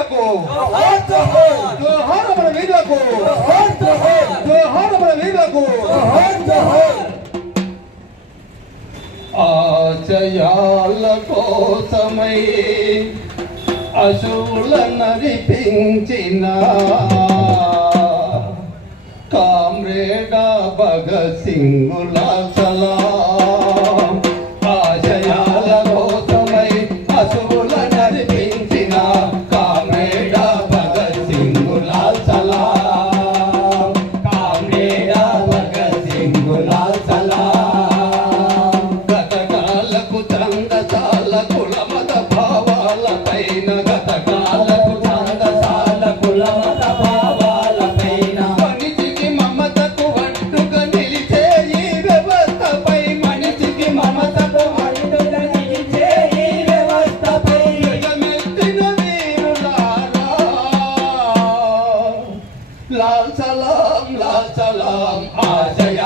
వీరులకు. జోహార్ మన వీరులకు. జోహార్ మన వీరులకు. ఆశయాల కోసమై అశువుల నడిపించిన కామ్రేడా Bhagat సింగులా la salam la salam ajay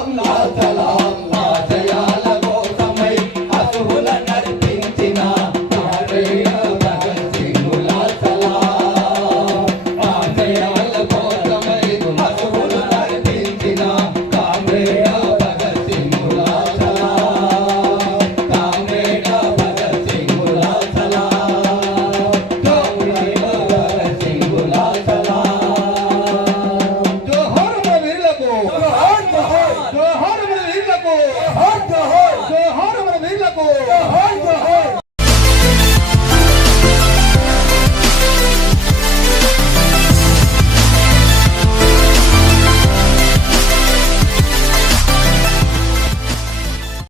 Allah Taala.